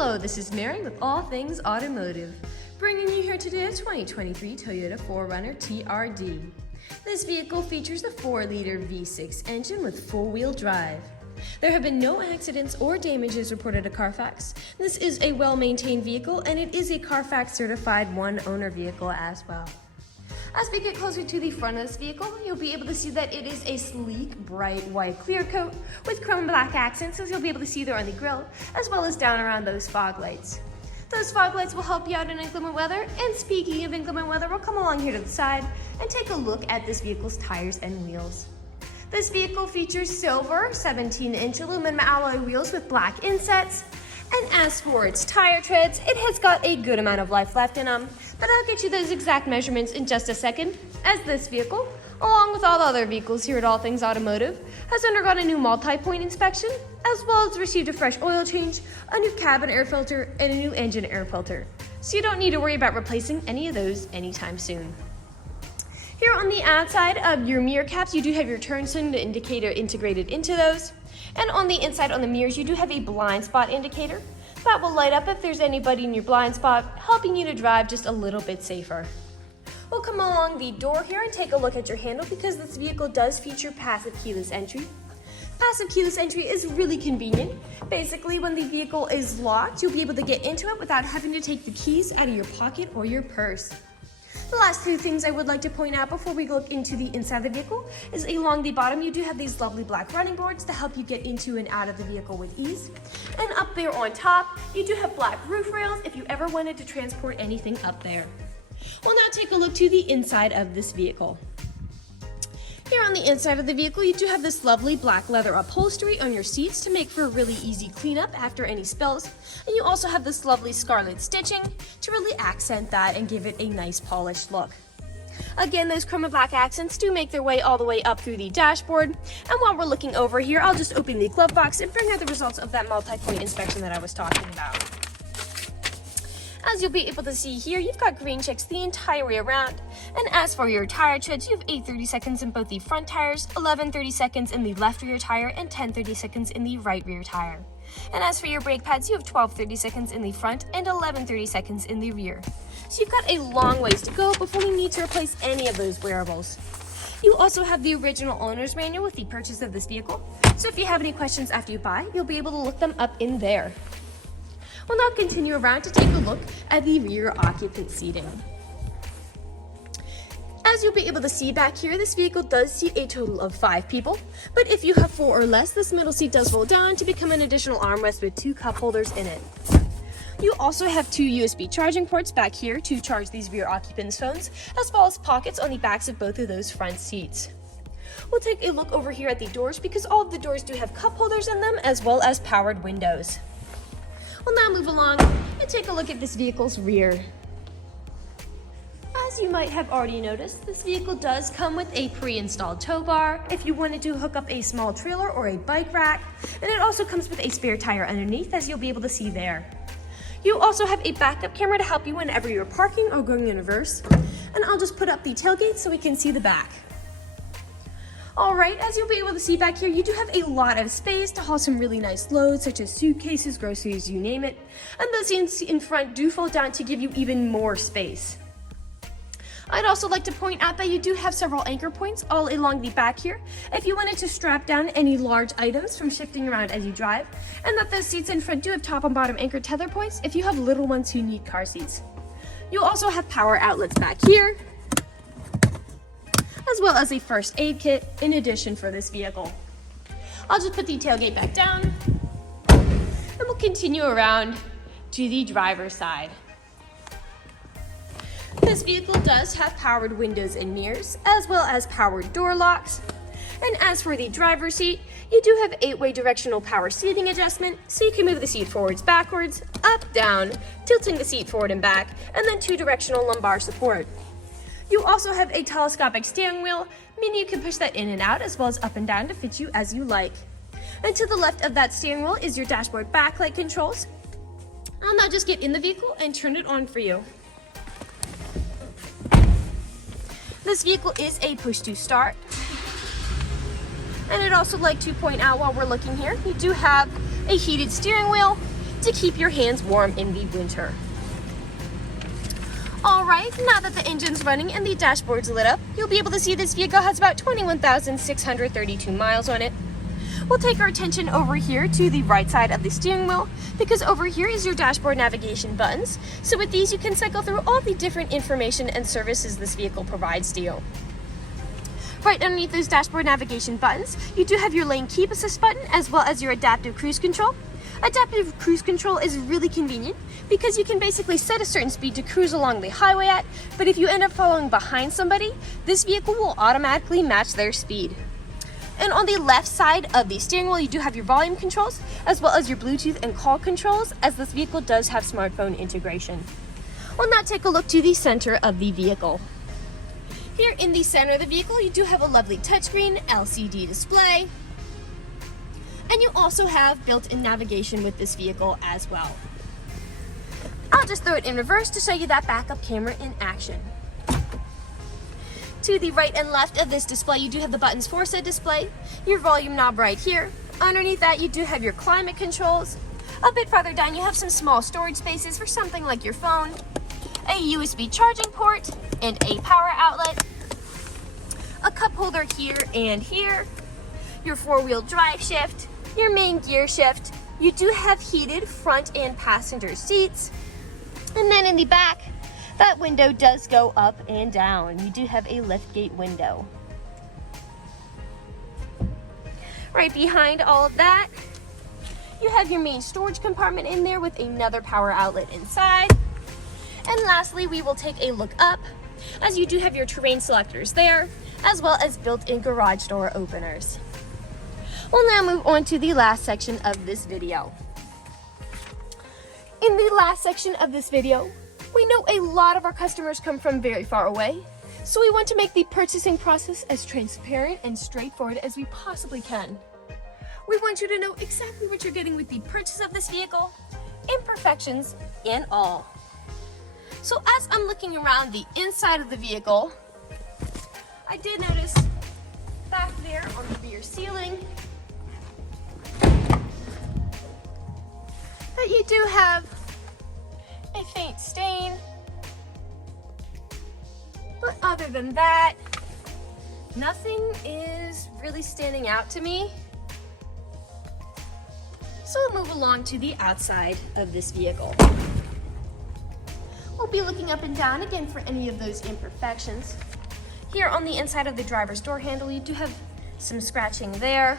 Hello, this is Mary with All Things Automotive, bringing you here today a 2023 Toyota 4Runner TRD. This vehicle features a 4-liter V6 engine with four-wheel drive. There have been no accidents or damages reported at CARFAX. This is a well-maintained vehicle, and it is a CARFAX certified one-owner vehicle as well. As we get closer to the front of this vehicle, you'll be able to see that it is a sleek, bright white clear coat with chrome and black accents, as you'll be able to see there on the grille, as well as down around those fog lights. Those fog lights will help you out in inclement weather, and speaking of inclement weather, we'll come along here to the side and take a look at this vehicle's tires and wheels. This vehicle features silver 17-inch aluminum alloy wheels with black insets. And as for its tire treads, it has got a good amount of life left in them, but I'll get you those exact measurements in just a second, as this vehicle, along with all the other vehicles here at All Things Automotive, has undergone a new multi-point inspection, as well as received a fresh oil change, a new cabin air filter, and a new engine air filter. So you don't need to worry about replacing any of those anytime soon. Here on the outside of your mirror caps, you do have your turn signal indicator integrated into those. And on the inside on the mirrors, you do have a blind spot indicator that will light up if there's anybody in your blind spot, helping you to drive just a little bit safer. We'll come along the door here and take a look at your handle, because this vehicle does feature passive keyless entry. Passive keyless entry is really convenient. Basically, when the vehicle is locked, you'll be able to get into it without having to take the keys out of your pocket or your purse. The last two things I would like to point out before we look into the inside of the vehicle is along the bottom you do have these lovely black running boards to help you get into and out of the vehicle with ease. And up there on top, you do have black roof rails if you ever wanted to transport anything up there. We'll now take a look to the inside of this vehicle. Here on the inside of the vehicle, you do have this lovely black leather upholstery on your seats to make for a really easy cleanup after any spills. And you also have this lovely scarlet stitching to really accent that and give it a nice polished look. Again, those chrome and black accents do make their way all the way up through the dashboard. And while we're looking over here, I'll just open the glove box and bring out the results of that multi-point inspection that I was talking about. As you'll be able to see here, you've got green checks the entire way around. And as for your tire treads, you have 8 30-seconds in both the front tires, 11 30-seconds in the left rear tire, and 10 30-seconds in the right rear tire. And as for your brake pads, you have 12 30-seconds in the front and 11 30-seconds in the rear. So you've got a long ways to go before you need to replace any of those wearables. You also have the original owner's manual with the purchase of this vehicle. So if you have any questions after you buy, you'll be able to look them up in there. We'll now continue around to take a look at the rear occupant seating. As you'll be able to see back here, this vehicle does seat a total of 5 people, but if you have 4 or less, this middle seat does roll down to become an additional armrest with 2 cup holders in it. You also have 2 USB charging ports back here to charge these rear occupants' phones, as well as pockets on the backs of both of those front seats. We'll take a look over here at the doors, because all of the doors do have cup holders in them, as well as powered windows. We'll now move along and take a look at this vehicle's rear. As you might have already noticed, this vehicle does come with a pre-installed tow bar if you wanted to hook up a small trailer or a bike rack, and it also comes with a spare tire underneath, as you'll be able to see there. You also have a backup camera to help you whenever you're parking or going in reverse, and I'll just put up the tailgate so we can see the back. Alright, as you'll be able to see back here, you do have a lot of space to haul some really nice loads, such as suitcases, groceries, you name it. And those seats in front do fold down to give you even more space. I'd also like to point out that you do have several anchor points all along the back here if you wanted to strap down any large items from shifting around as you drive, and that those seats in front do have top and bottom anchor tether points if you have little ones who need car seats. You also have power outlets back here, as well as a first aid kit in addition for this vehicle. I'll just put the tailgate back down, and we'll continue around to the driver's side. This vehicle does have powered windows and mirrors, as well as powered door locks. And as for the driver's seat, you do have 8-way directional power seating adjustment, so you can move the seat forwards, backwards, up, down, tilting the seat forward and back, and then 2-directional lumbar support. You also have a telescopic steering wheel, meaning you can push that in and out as well as up and down to fit you as you like. And to the left of that steering wheel is your dashboard backlight controls. I'll now just get in the vehicle and turn it on for you. This vehicle is a push to start. And I'd also like to point out while we're looking here, you do have a heated steering wheel, to keep your hands warm in the winter. Alright, now that the engine's running and the dashboard's lit up, you'll be able to see this vehicle has about 21,632 miles on it. We'll take our attention over here to the right side of the steering wheel, because over here is your dashboard navigation buttons. So with these you can cycle through all the different information and services this vehicle provides to you. Right underneath those dashboard navigation buttons, you do have your lane keep assist button as well as your adaptive cruise control. Adaptive cruise control is really convenient because you can basically set a certain speed to cruise along the highway at, but if you end up following behind somebody, this vehicle will automatically match their speed. And on the left side of the steering wheel, you do have your volume controls as well as your Bluetooth and call controls, as this vehicle does have smartphone integration. We'll now take a look to the center of the vehicle. Here in the center of the vehicle, you do have a lovely touchscreen LCD display. And you also have built-in navigation with this vehicle as well. I'll just throw it in reverse to show you that backup camera in action. To the right and left of this display, you do have the buttons for said display, your volume knob right here. Underneath that, you do have your climate controls. A bit farther down, you have some small storage spaces for something like your phone, a USB charging port, and a power outlet, a cup holder here and here, your four-wheel drive shift, your main gear shift. You do have heated front and passenger seats. And then in the back, that window does go up and down. You do have a liftgate window. Right behind all of that, you have your main storage compartment in there with another power outlet inside. And lastly, we will take a look up, as you do have your terrain selectors there, as well as built-in garage door openers. We'll now move on to the last section of this video. In the last section of this video, we know a lot of our customers come from very far away, so we want to make the purchasing process as transparent and straightforward as we possibly can. We want you to know exactly what you're getting with the purchase of this vehicle, imperfections and all. So as I'm looking around the inside of the vehicle, I did notice back there on the rear ceiling that you do have a faint stain, but other than that, nothing is really standing out to me. So we'll move along to the outside of this vehicle. We'll be looking up and down again for any of those imperfections. Here on the inside of the driver's door handle, you do have some scratching there.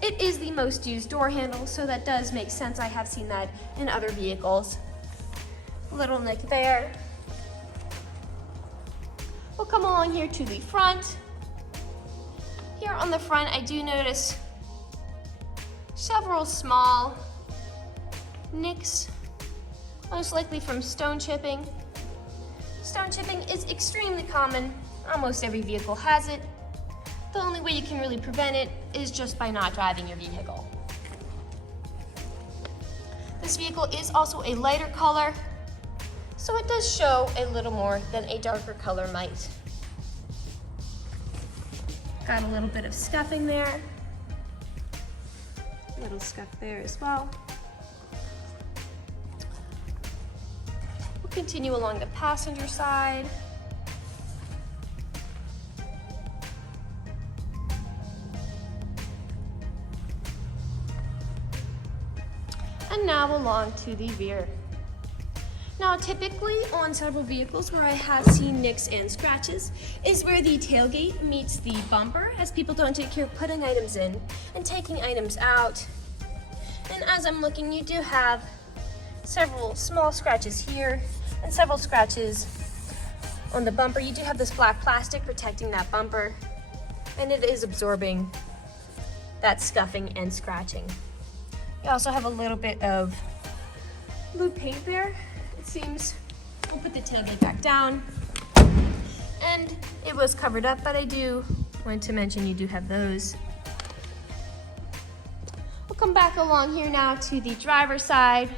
It is the most used door handle, so that does make sense. I have seen that in other vehicles. A little nick there. We'll come along here to the front. Here on the front, I do notice several small nicks, most likely from stone chipping. Stone chipping is extremely common. Almost every vehicle has it. The only way you can really prevent it is just by not driving your vehicle. This vehicle is also a lighter color, so it does show a little more than a darker color might. Got a little bit of scuffing there. A little scuff there as well. We'll continue along the passenger side. And now along to the rear. Now typically on several vehicles where I have seen nicks and scratches is where the tailgate meets the bumper, as people don't take care of putting items in and taking items out. And as I'm looking, you do have several small scratches here and several scratches on the bumper. You do have this black plastic protecting that bumper, and it is absorbing that scuffing and scratching. You also have a little bit of blue paint there, it seems. We'll put the tailgate back down. And it was covered up, but I do want to mention you do have those. We'll come back along here now to the driver's side.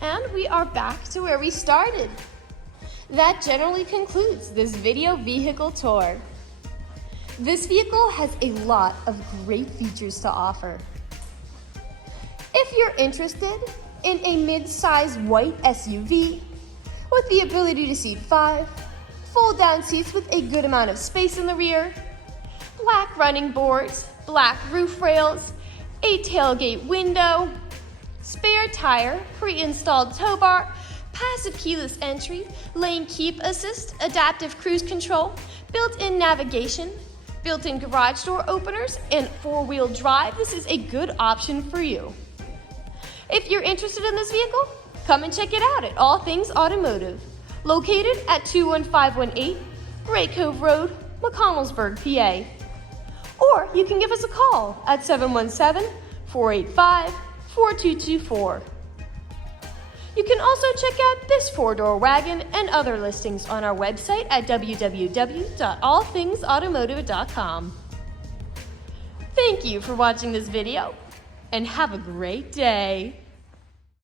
And we are back to where we started. That generally concludes this video vehicle tour. This vehicle has a lot of great features to offer. If you're interested in a mid-size white SUV with the ability to seat 5, fold-down seats with a good amount of space in the rear, black running boards, black roof rails, a tailgate window, spare tire, pre-installed tow bar, passive keyless entry, lane keep assist, adaptive cruise control, built-in navigation, built-in garage door openers, and 4-wheel drive, this is a good option for you. If you're interested in this vehicle, come and check it out at All Things Automotive, located at 21518 Great Cove Road, McConnellsburg, PA. Or you can give us a call at 717-485-4224. You can also check out this 4-door wagon and other listings on our website at www.allthingsautomotive.com. Thank you for watching this video, and have a great day.